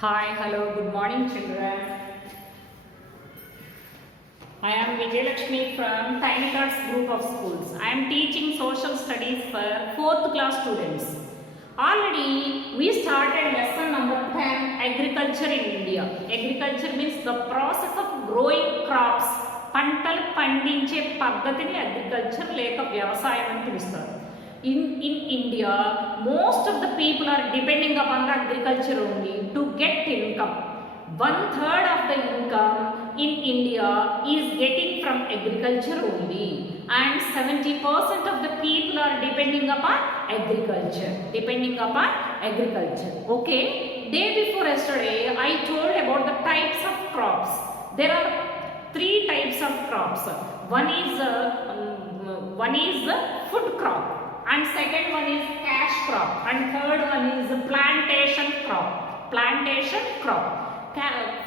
Hi, hello, good morning, children. I am Vijayalakshmi from Tiny Tots Group of Schools. I am teaching social studies for 4th class students. Already we started lesson number 10, agriculture in India. Agriculture means the process of growing crops. పంటలు పండించే పద్ధతిని అగ్రికల్చర్ లేక వ్యవసాయం అని పిలుస్తారు. In India, most of the people are depending upon the agriculture only to get income. 1/3 of the income in India is getting from agriculture only, and 70% of the people are depending upon agriculture. Okay, day before yesterday I told about the types of crops. There are 3 types of crops. One is food crop, and second one is cash crop, and third one is plantation crop.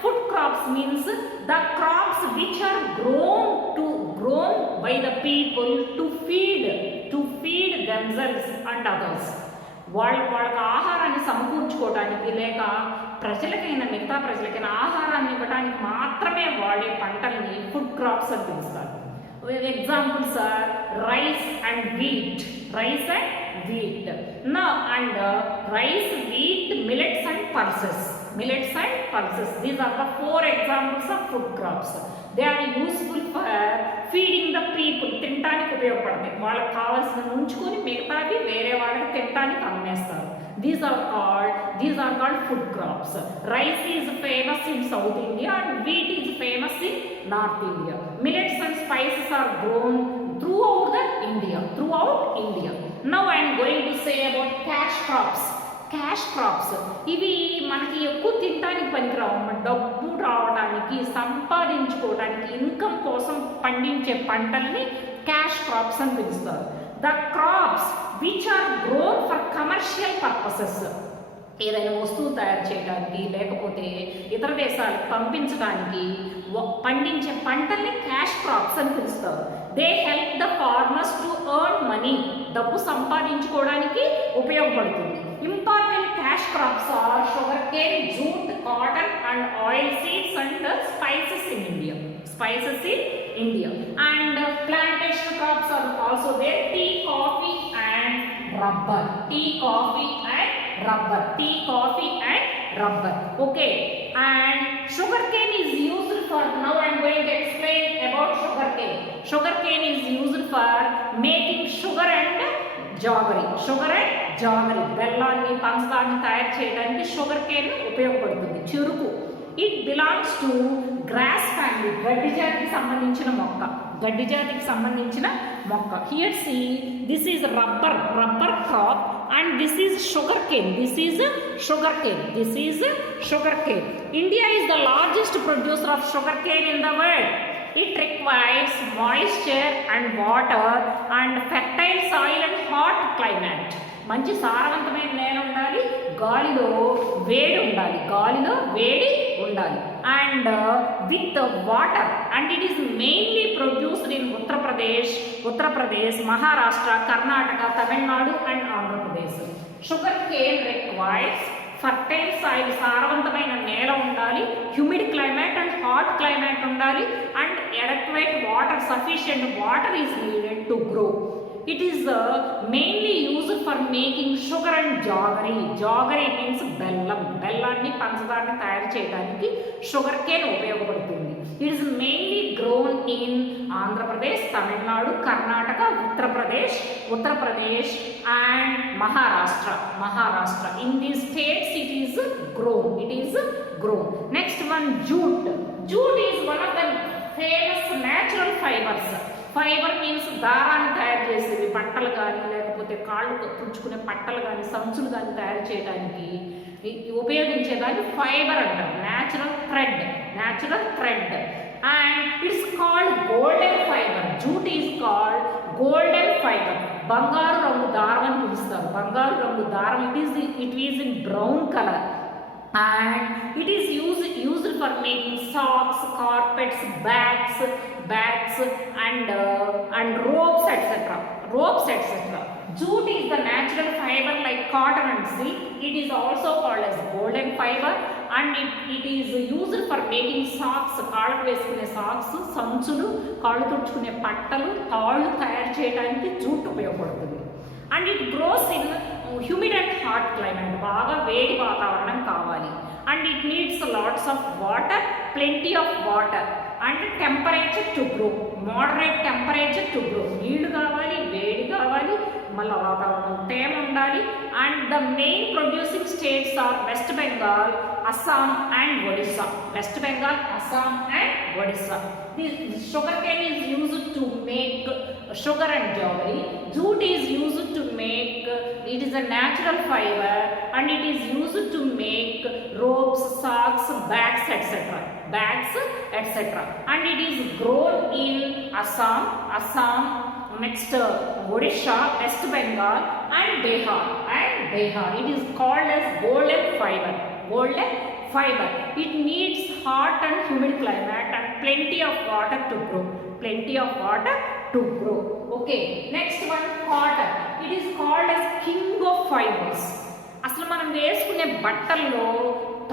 Food crops means the crops which are grown by the people to feed themselves and others. వాళ్ళకి ఆహారాన్ని సమకూర్చుకోవడానికి లేక మిగతా ప్రజలకైనా ఆహారాన్ని ఇవ్వడానికి మాత్రమే వాడే పంటల్ని ఫుడ్ క్రాప్స్ అని పిలుస్తారు. Examples are rice and wheat. Rice, wheat, millets and pulses. These are the 4 examples of food crops. They are useful for feeding the people. తినడానికి ఉపయోగపడతాయి. వాళ్ళకి కావాల్సిన ఉంచుకొని మిగతావి వేరే వాళ్ళకి తినడానికి అమ్మేస్తారు. These are called food crops. Rice is famous in South India and wheat is famous in North India. Millets and spices are grown throughout India. Now I am going to say about cash crops. ఇవి మనకి ఎక్కువ తినడానికి పనికిరావు. డబ్బు రావడానికి, సంపాదించుకోవడానికి, ఇన్కమ్ కోసం పండించే పంటల్ని క్యాష్ క్రాప్స్ అని పిలుస్తారు. The crops which are grown for commercial purposes, ఏదైనా వస్తువు తయారు చేయడానికి లేకపోతే ఇతర దేశాలకు పంపించడానికి పండించే పంటల్ని క్యాష్ క్రాప్స్ అని పిలుస్తారు. They help the farmers to earn money, డబ్బు సంపాదించుకోవడానికి ఉపయోగపడుతుంది. Important cash crops or sugar cane, jute, cotton and oil seeds and spices in India. And plantation crops are also there. Tea, coffee and rubber. Okay, and sugarcane is used for, now I am going to explain about sugarcane. Sugarcane is used for making sugar and jaggery. బెల్లాన్ని, పంచదారని తయారు చేయడానికి sugar cane ఉపయోగపడుతుంది. చెరుకు, it belongs to grass family, గడ్డి జాతికి సంబంధించిన మొక్క. Here see, this is rubber crop and this is sugarcane. India is the largest producer of sugarcane in the world. It requires moisture and water and fertile soil and hot climate. మంచి సారవంతమైన నేల ఉండాలి, గాలిలో వేడి ఉండాలి and with water, and it is mainly produced in Uttar Pradesh, Maharashtra, Karnataka, Tamil Nadu and Andhra Pradesh. Sugar cane requires fertile soil, సారవంతమైన నేల ఉండాలి, humid climate and hot climate ఉండాలి, and adequate water, sufficient water is needed to grow. It is mainly used for making sugar and jaggery. Jaggery means బెల్లాన్ని, పంచదారని తయారు చేయడానికి sugar cane ఉపయోగపడుతుంది. It is mainly grown in Andhra Pradesh, Tamil Nadu, Karnataka, Uttar Pradesh and Maharashtra. In these states it is grown. Next one, jute. Jute is one of the famous natural fibers. Fibre means దారాన్ని తయారు చేసేవి, బట్టలు కానీ లేకపోతే కాళ్ళు తుడుచుకునే పట్టలు కానీ, సంచులు కానీ తయారు చేయడానికి ఉపయోగించేదాన్ని ఫైబర్ అంటారు. Natural thread and it's called golden fibre. Jute is called golden fibre. బంగారు రంగు దారం అని పిలుస్తారు. It is in brown colour and it is used for making socks, carpets, bags and ropes etc. Jute is the natural fiber like cotton and silk. It is also called as golden fiber and it is used for making socks, కాళ్ళకు వేసుకునే సాక్స్, సంచులు, కాళ్ళు తుడుచుకునే పట్టలు, తాళ్ళు తయారు చేయడానికి జూట్ ఉపయోగపడుతుంది. And it grows in humid and hot climate, బాగా వేడి వాతావరణం కావాలి. And it needs lots of water, plenty of water and temperature to grow, moderate temperature to grow, నీళ్లు కావాలి, వేడి కావాలి, మళ్ళీ వాతావరణం తేమ ఉండాలి. And the main producing states or west Bengal, Assam అండ్ ఒడిస్సా. వెస్ట్ బెంగాల్, అస్సాం అండ్ Odisha. Sugar cane is used to make sugar and jewelry. Jute is used to make, it is a natural fiber and it is used to make ropes, socks, bags, etc. Bags, etc. And it is grown in Assam, next Odisha, West Bengal and Bihar. It is called as golden fiber. Golden fiber. It needs hot and humid climate and plenty of water to grow. Plenty of water to grow. Okay. Next one, cotton. It is called as king of fibers. అసలు మనం వేసుకునే బట్టల్లో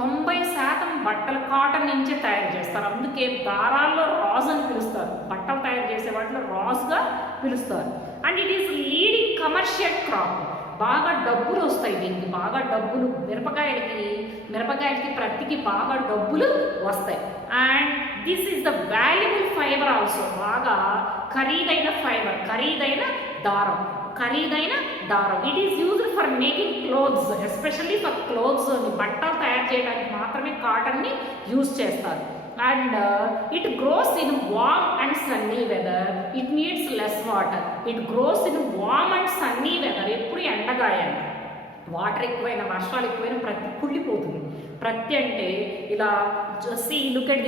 90% బట్టలు కాటన్ నుంచే తయారు చేస్తారు. అందుకే దారాల్లో రాజ్ అని పిలుస్తారు. బట్టలు తయారు చేసే వాటిలో రాజ్గా పిలుస్తారు. And it is leading commercial crop. బాగా డబ్బులు వస్తాయి దీనికి, బాగా డబ్బులు, మిరపకాయలకి ప్రతికి బాగా డబ్బులు వస్తాయి. And this is the valuable fibre also, బాగా ఖరీదైన ఫైబర్, ఖరీదైన దారం. It is used for making clothes, especially for clothes, బట్టలు తయారు చేయడానికి మాత్రమే కాటన్ని యూజ్ చేస్తారు. And it grows in warm and sunny weather. It needs less water. It grows in warm and sunny weather. ఎప్పుడు ఎండగాయాలి, వాటర్ ఎక్కువైనా, వర్షాలు ఎక్కువైనా ప్రతి కుళ్ళిపోతుంది. ప్రతి అంటే ఇలా see, look at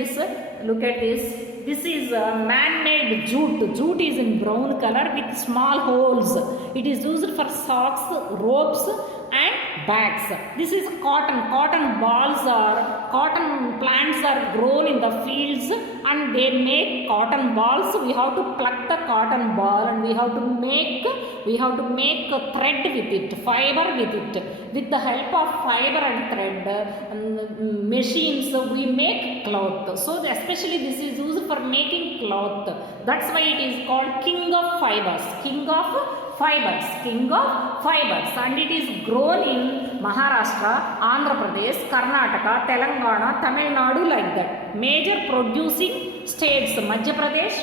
this. This is man-made jute. Jute is in brown color with small holes. It is used for socks, ropes and bags. This is cotton. Cotton plants are grown in the fields and they make cotton balls. We have to pluck the cotton ball and we have to make a thread with it, fiber with it. With the help of fiber and thread machines, we make cloth. So especially this is used for making cloth. That's why it is called king of fibers. And it is grown in Maharashtra, Andhra Pradesh, Karnataka, Telangana, Tamil Nadu, like that. Major producing states: Madhya Pradesh,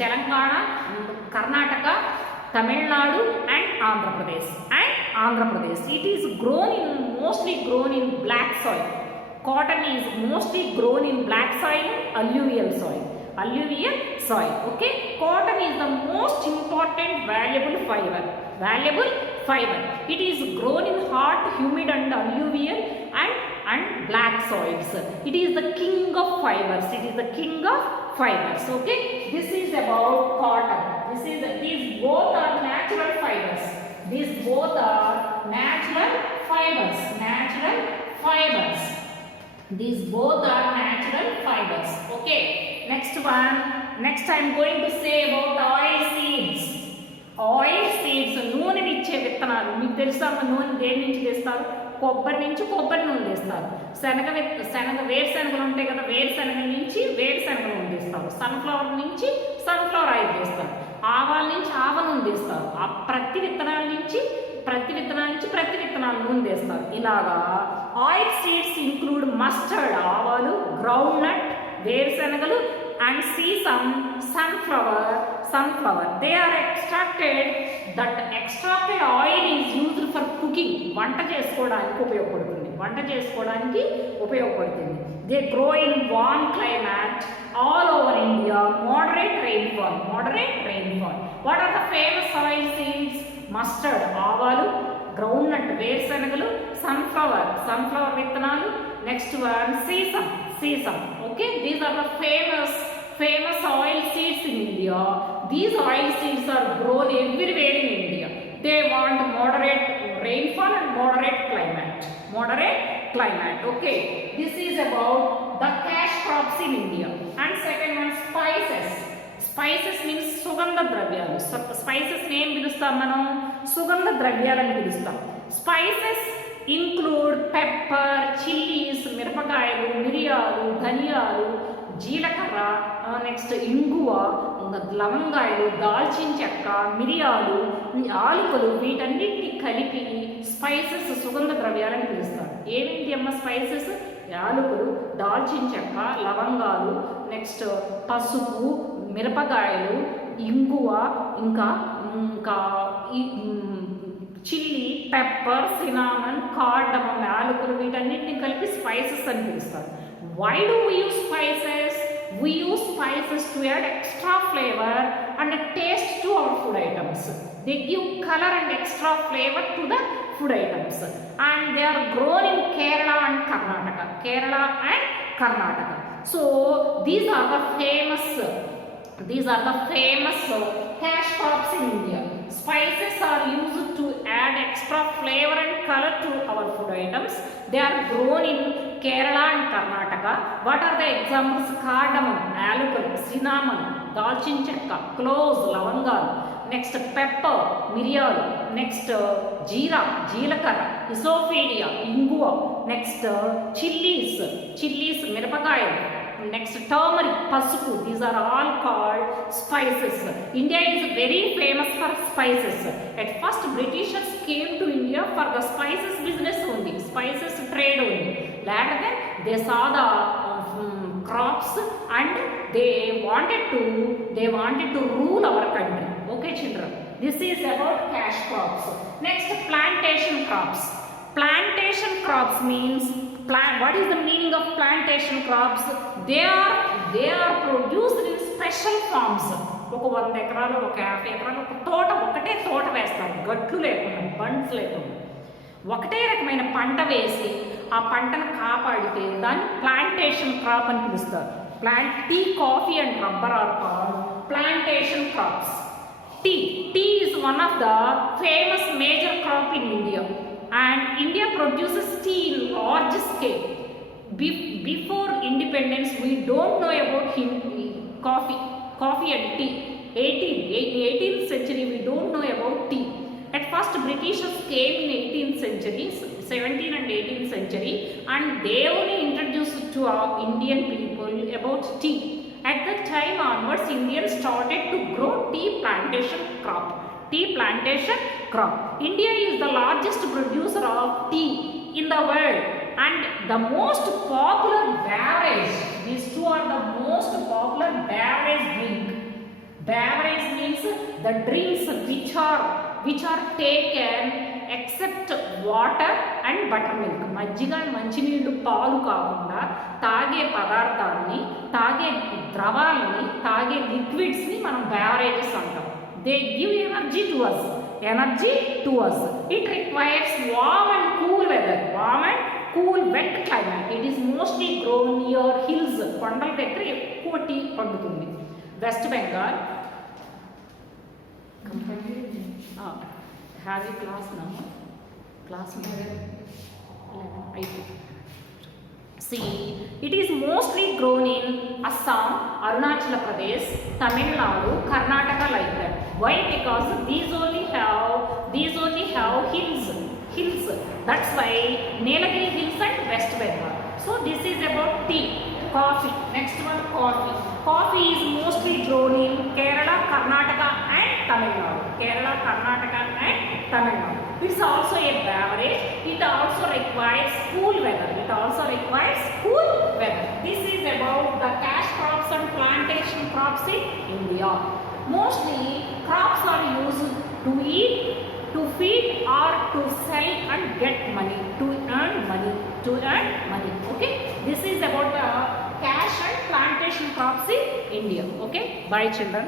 Telangana, Karnataka, Tamil Nadu and Andhra Pradesh. It is mostly grown in black soil. Cotton is mostly grown in black soil and alluvial soil. Okay, cotton is the most important valuable fiber. It is grown in hot, humid and alluvial and black soils. It is the king of fibers. Okay, this is about cotton. These both are natural fibers. These both are natural fibers. Okay, next I am going to say about oil seeds. నూనెనిచ్చే విత్తనాలు. మీకు తెలుసా నూనె దేని నుంచి తీస్తారు? కొబ్బరి నూనె తీస్తారు. వేరుశనగలు ఉంటాయి కదా, వేరుశనగల నుంచి వేరుశనగ నూనె తీస్తారు. సన్ఫ్లవర్ నుంచి సన్ఫ్లవర్ ఆయిల్ తీస్తారు. ఆవాల నుంచి ఆవ నూనె తీస్తారు. ఆ ప్రతి విత్తనాల నుంచి నూనె తీస్తారు. ఇలాగా ఆయిల్ సీడ్స్ ఇంక్లూడ్ మస్టర్డ్, ఆవాలు, గ్రౌండ్ నట్, వేరుశనగలు and sesame, sunflower. They are extracted. That extracted oil is used for cooking. వంట చేసుకోవడానికి ఉపయోగపడుతుంది. They grow in warm climate all over India. Moderate rainfall. What are the famous oil seeds? Mustard, ఆవాలు, groundnut, వేరుశనగలు, sunflower విత్తనాలు. Next one, sesame. Okay, these are the famous oil seeds in India. These oil seeds are grown everywhere in India. They want moderate rainfall and moderate climate. Okay, this is about the cash crops in India. And second one, spices means sugandha dravyalu. Spices name పిలుస్తాం మనం, సుగంధ ద్రవ్యాలని పిలుస్తాం. Spices include pepper, chilies, మిరపకాయలు, మిరియాలు, ధనియాలు, జీలకర్ర, నెక్స్ట్ ఇంగువ, లవంగాయలు, దాల్చిన చెక్క, మిరియాలు, ఆలుకలు, వీటన్నిటిని కలిపి స్పైసెస్, సుగంధ ద్రవ్యాలని పిలుస్తారు. ఏమేంటి అమ్మ స్పైసెస్? యాలకులు, దాల్చిన చెక్క, లవంగాలు, నెక్స్ట్ పసుపు, మిరపకాయలు, ఇంగువ, ఇంకా ఇంకా చిల్లీ, పెప్పర్, సినామన్, కార్డమమ్, యాలకులు, వీటన్నిటిని కలిపి స్పైసెస్ అని పిలుస్తారు. Why do we use spices? We use spices to add extra flavor and taste to our food items. They give color and extra flavor to the food items, and they are grown in Kerala and Karnataka. Kerala and Karnataka. So these are the famous cash crops in India. Spices are used to add extra flavor and color to our food items. They are grown in Kerala and Karnataka. What are the examples? Cardamom, యాలకులు, cinnamon, దాల్చిన చెక్క, cloves, లవంగాలు, next pepper, మిరియాలు, నెక్స్ట్ జీలకర్ర, ఇసోఫీడియా, ఇంగువ, next chillies, మిరపకాయలు, next turmeric, pasupu. These are all called spices. India is very famous for spices. At first Britishers came to India for the spices business only, spices trade only. Later then they saw the crops and they wanted to rule our country. Okay children, this is about cash crops. Next, plantation crops. Plantation crops means what is the meaning of plantation crops? They are produced in special farms. ఒక 100 ఎకరాలు, ఒక 50 ఎకరాలు, ఒక తోట, ఒకటే తోట వేస్తారు, గట్లు లేకుండా, బండ్స్ లేకుండా, ఒకటే రకమైన పంట వేసి ఆ పంటను కాపాడితే దాన్ని ప్లాంటేషన్ క్రాప్ అని పిలుస్తారు. Tea, coffee and rubber are called plantation crops. Tea is one of the famous major crop in India, and India produces tea in large scale. Before independence, we don't know about coffee and tea. 18th century, we don't know about tea. At first, Britishers came in 18th century, 17th and 18th century, and they only introduced to our Indian people about tea. At that time onwards, Indians started to grow tea plantation crop. India is the largest producer of tea in the world and the most popular beverage. These two are the most popular beverage drink. Beverage means the drinks which are taken except water and buttermilk. మజ్జిగ, మంచినీళ్ళు, పాలు కాకుండా తాగే పదార్థాలని, తాగే ద్రవాలని, తాగే లిక్విడ్స్ని మనం బెవరేజెస్ అంటాం. They give energy to us. It requires warm and cool weather, wet climate. It is mostly grown near hills. కొండల దగ్గర ఎక్కువ టీ పండుతుంది. వెస్ట్ Bengal. Have you class now? Class See, it is mostly grown in Assam, Arunachal Pradesh, Tamil Nadu, Karnataka, like that. Why? Because these only have hills. That's why Nilagiri Hills and West Bengal. So this is about tea. Coffee. Next one, coffee. Coffee is mostly grown in Kerala, Karnataka and Tamil Nadu. It's also a beverage. It also requires cool weather. This is about the cash crops and plantation crops in India. Mostly crops are used to eat, to feed or to sell and get money, to earn money. Okay, this is about the cash and plantation crops in India. Okay, bye children.